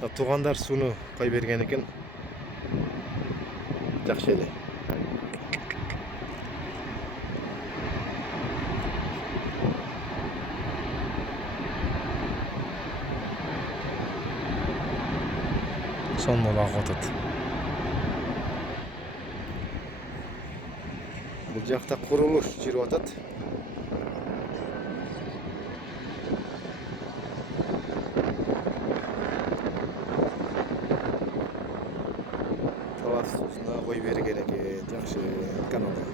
Туугандар сууну кой берген экен. Жакшы эле. Сонун агып атат. Бул жакта курулуш жүрүп атат. Талас суусуна кой берген экен. Жакшы каналда.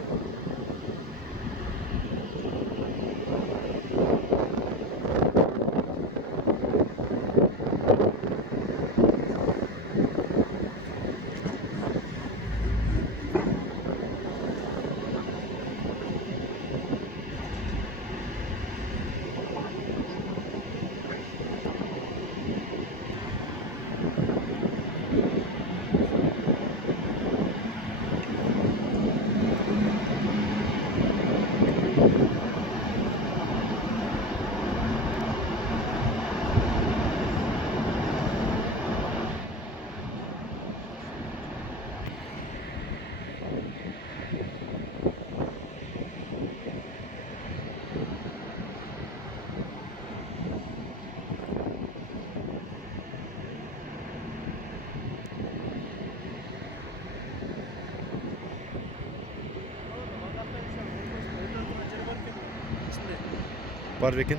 Бар бекен.